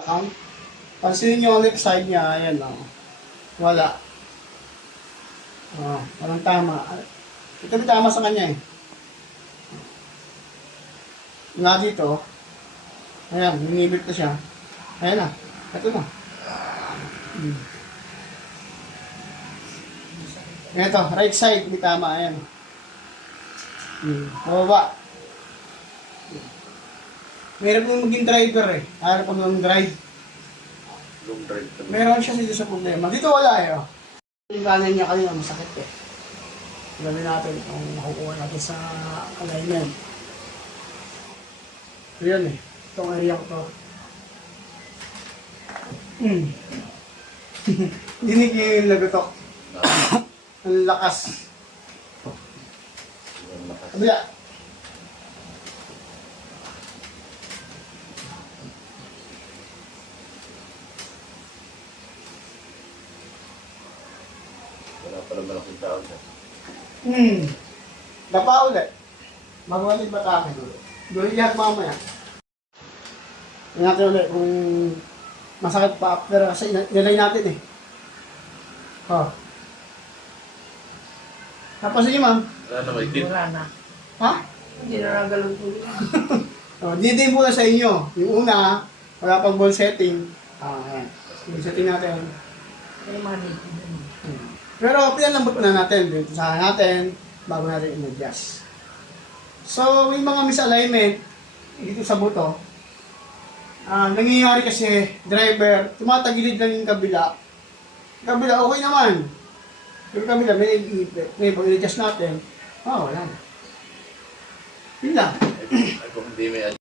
Account. Pansinin nyo ang left side niya, ayan o. Wala. Walang tama. Ito may tama sa kanya eh. Nga dito, ayan, hinibit ko siya. Ayan na, ito na. Ito, right side, may tama, ayan. Pababa. Meron pong maging driver eh. Ayaw pag long drive. Long drive ka na. Meron siya dito sa problema. Dito wala eh. Oh. Yung kanan niya kanina masakit eh. Gawin natin kung makukuha natin sa alignment. So yan eh. Itong area ko to. Dinig yung lagotok. Ang lakas. Kabila. Wala pa naman akong tao na. Dapa ulit. Magwalit ba tayo dito? Doon yan mamaya. Tingnan natin ulit kung masakit pa after kasi nilay natin eh. Tapos yun ma'am. Wala na may Wala na. Ha? Hindi na nagalong tuloy. Dito muna sa inyo. Yung una, wala pang ball setting. Ayan. Ball setting natin. May money. Pero pinalambot na natin. Dito sa natin, bago natin in-adjust. So, may mga misalignment dito sa buto. Nangyayari kasi, driver, tumatagilid lang yung kabila. Kabila, okay naman. Yung kabila, may pag-adjust natin. Wala na. Yun lang. Ay, kung hindi may